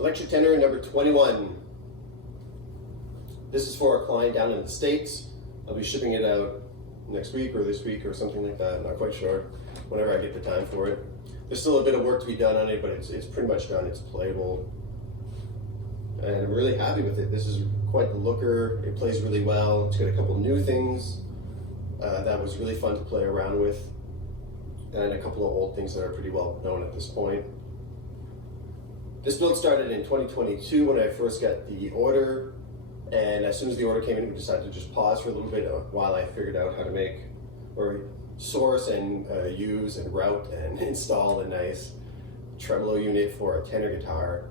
Electric tenor number 21. This is for a client down in the States. I'll be shipping it out next week or this week or something like that. I'm not quite sure. Whenever I get the time for it. There's still a bit of work to be done on it, but it's pretty much done. It's playable. And I'm really happy with it. This is quite the looker. It plays really well. It's got a couple new things that was really fun to play around with. And a couple of old things that are pretty well known at this point. This build started in 2022 when I first got the order. And as soon as the order came in, we decided to just pause for a little bit while I figured out how to make or source and use and route and install a nice tremolo unit for a tenor guitar.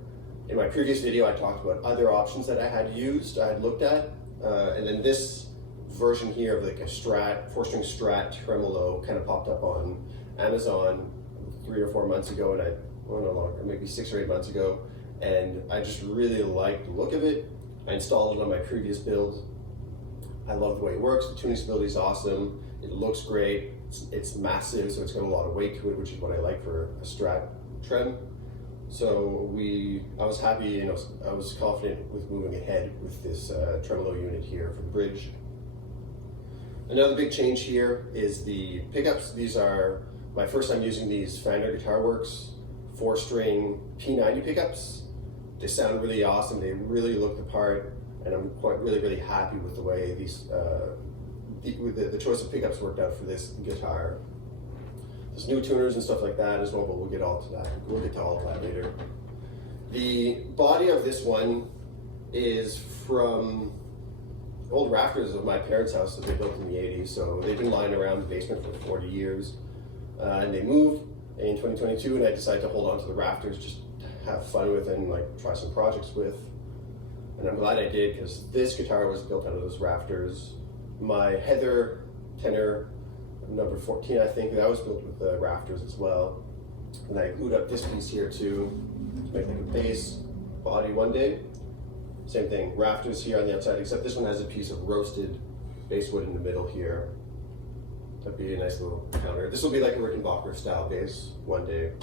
In my previous video, I talked about other options that I had used, I had looked at, and then this version here of like a Strat, 4-string Strat tremolo kind of popped up on Amazon 3 or 4 months ago, and well, no longer, maybe 6 or 8 months ago, and I just really liked the look of it. I installed it on my previous build. I love the way it works. The tuning stability is awesome. It looks great. It's massive, so it's got a lot of weight to it, which is what I like for a Strat trem. So I was happy, and I was confident with moving ahead with this tremolo unit here for the bridge. Another big change here is the pickups. These are my first time using these Fender Guitar Works 4-string P90 pickups. They sound really awesome. They really look the part, and I'm really happy with the way these the choice of pickups worked out for this guitar. There's new tuners and stuff like that as well, but we'll get all to that. We'll get to all of that later. The body of this one is from old rafters of my parents' house that they built in the 80s. So they've been lying around the basement for 40 years. And they moved in 2022, and I decided to hold on to the rafters, just to have fun with and like try some projects with. And I'm glad I did, because this guitar was built out of those rafters. My Heather tenor number 14, I think, that was built with the rafters as well. And I glued up this piece here too to make like a bass body one day. Same thing, rafters here on the outside, except this one has a piece of roasted basswood in the middle here. That'd be a nice little counter. This will be like a Rickenbacker style bass one day.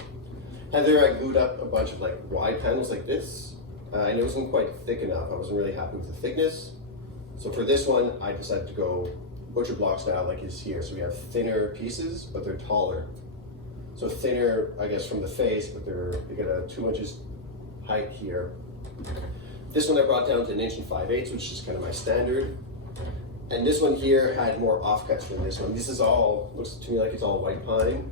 Heather, I glued up a bunch of like wide panels like this, and it wasn't quite thick enough. I wasn't really happy with the thickness. So for this one, I decided to go butcher block style like is here. So we have thinner pieces, but they're taller. So thinner, I guess, from the face, but they got a 2 inches height here. This one I brought down to 1 5/8", which is kind of my standard. And this one here had more offcuts than this one. This is all, looks to me like it's all white pine.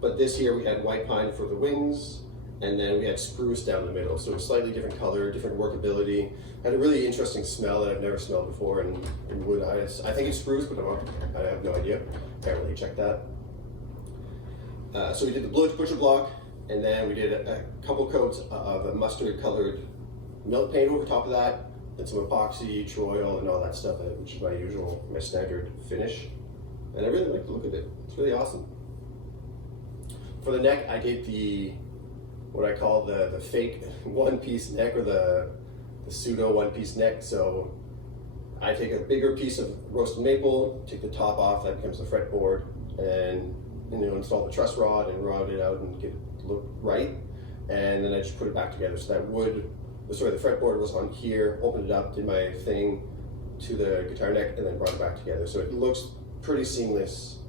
But this here, we had white pine for the wings, and then we had spruce down the middle. So a slightly different color, different workability. Had a really interesting smell that I've never smelled before in wood. I think it's spruce, but I have no idea. Can't really check that. So we did the butcher block, and then we did a couple coats of a mustard colored milk paint over top of that, and some epoxy, true oil, and all that stuff, which is my standard finish. And I really like the look of it. It's really awesome. For the neck, I did what I call the fake one-piece neck, or the pseudo one-piece neck. So I take a bigger piece of roasted maple, take the top off, that becomes the fretboard, and install the truss rod and rod it out and get it to look right. And then I just put it back together. So that the fretboard was on here, opened it up, did my thing to the guitar neck, and then brought it back together. So it looks pretty seamless,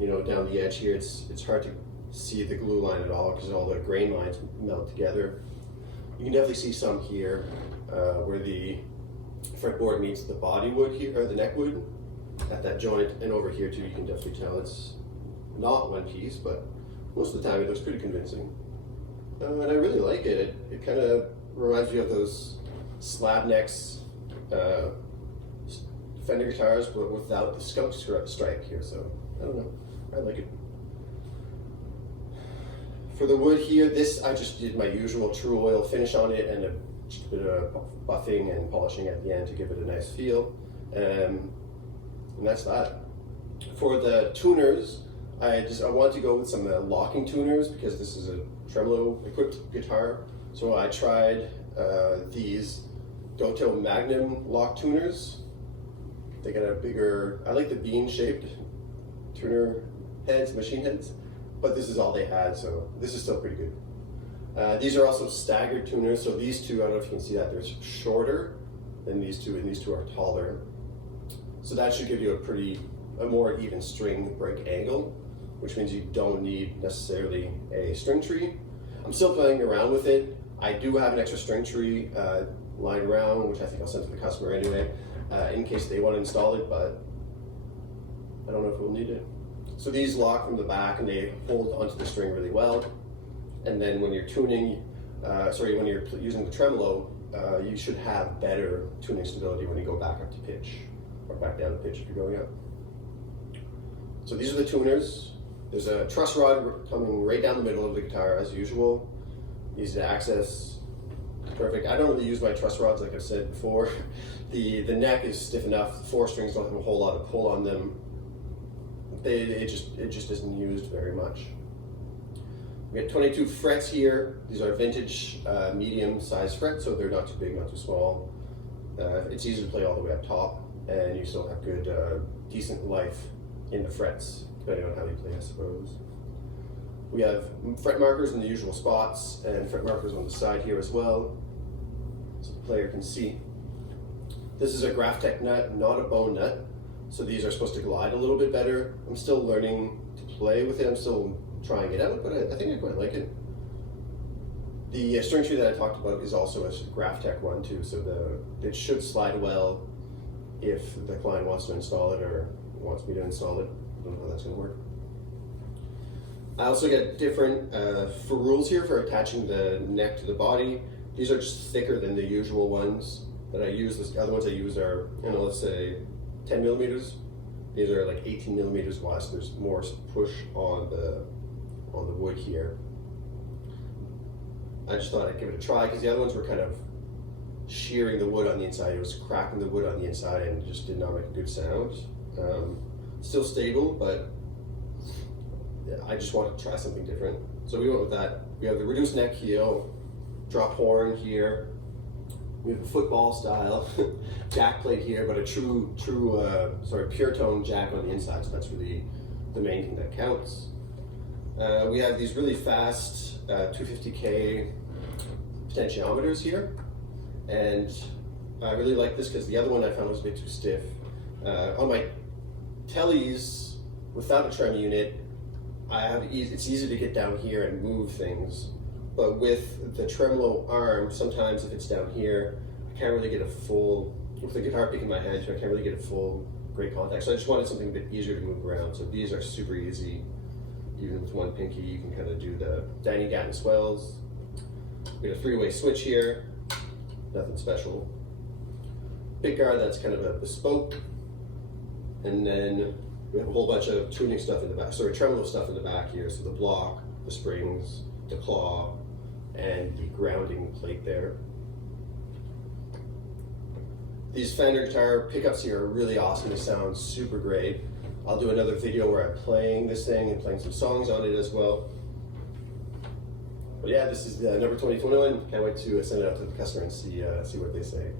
down the edge here. It's hard to see the glue line at all because all the grain lines melt together. You can definitely see some here where the fretboard meets the body wood here, or the neck wood, at that joint, and over here too, you can definitely tell it's not one piece, but most of the time it looks pretty convincing. And I really like it. It kind of reminds me of those slab necks Fender guitars, but without the skunk stripe here, so I don't know, I like it. For the wood here, I just did my usual true oil finish on it, and just a bit of buffing and polishing at the end to give it a nice feel, and that's that. For the tuners, I want to go with some locking tuners because this is a tremolo equipped guitar. So I tried these Gotoh Magnum-Lock tuners. They got a bigger, I like the bean shaped tuner heads, machine heads, but this is all they had, so this is still pretty good. These are also staggered tuners, so these two, I don't know if you can see that, they're shorter than these two, and these two are taller. So that should give you a more even string break angle, which means you don't need necessarily a string tree. I'm still playing around with it. I do have an extra string tree lying around, which I think I'll send to the customer anyway, in case they want to install it, but I don't know if we'll need it. So these lock from the back and they hold onto the string really well. And then when you're tuning, when you're using the tremolo, you should have better tuning stability when you go back up to pitch, or back down to pitch if you're going up. So these are the tuners. There's a truss rod coming right down the middle of the guitar as usual. Easy to access, perfect. I don't really use my truss rods like I've said before. The neck is stiff enough, the 4 strings don't have a whole lot of pull on them. It just isn't used very much. We got 22 frets here. These are vintage medium sized frets, so they're not too big, not too small. It's easy to play all the way up top, and you still have good, decent life in the frets, depending on how you play, I suppose. We have fret markers in the usual spots, and fret markers on the side here as well, so the player can see. This is a Graphtec nut, not a bone nut, so these are supposed to glide a little bit better. I'm still learning to play with it. I'm still trying it out, but I think I quite like it. The string tree that I talked about is also a Graphtec one too, so it should slide well if the client wants to install it or wants me to install it. I don't know how that's going to work. I also get different ferrules here for attaching the neck to the body. These are just thicker than the usual ones that I use. The other ones I use are, let's say 10 millimeters. These are like 18 millimeters wide, so there's more push on the wood here. I just thought I'd give it a try because the other ones were kind of shearing the wood on the inside. It was cracking the wood on the inside and just did not make a good sound. Still stable, but I just wanted to try something different. So we went with that. We have the reduced neck heel, drop horn here. We have a football style jack plate here, but a true PureTone jack on the inside, so that's really the main thing that counts. We have these really fast 250K potentiometers here, and I really like this because the other one I found was a bit too stiff. On my tellies, without a trem unit, it's easy to get down here and move things, but with the tremolo arm, sometimes if it's down here, I can't really get a full, with the guitar pick in my hand, I can't really get a full great contact. So I just wanted something a bit easier to move around. So these are super easy. Even with one pinky, you can kind of do the Danny Gatton swells. We got a 3-way switch here, nothing special. Pick guard, that's kind of a bespoke. And then we have a whole bunch of tuning stuff in the back, tremolo stuff in the back here. So the block, the springs, the claw, and the grounding plate there. These Fender guitar pickups here are really awesome. They sound super great. I'll do another video where I'm playing this thing and playing some songs on it as well. But yeah, this is the number 2021. Can't wait to send it out to the customer and see what they say.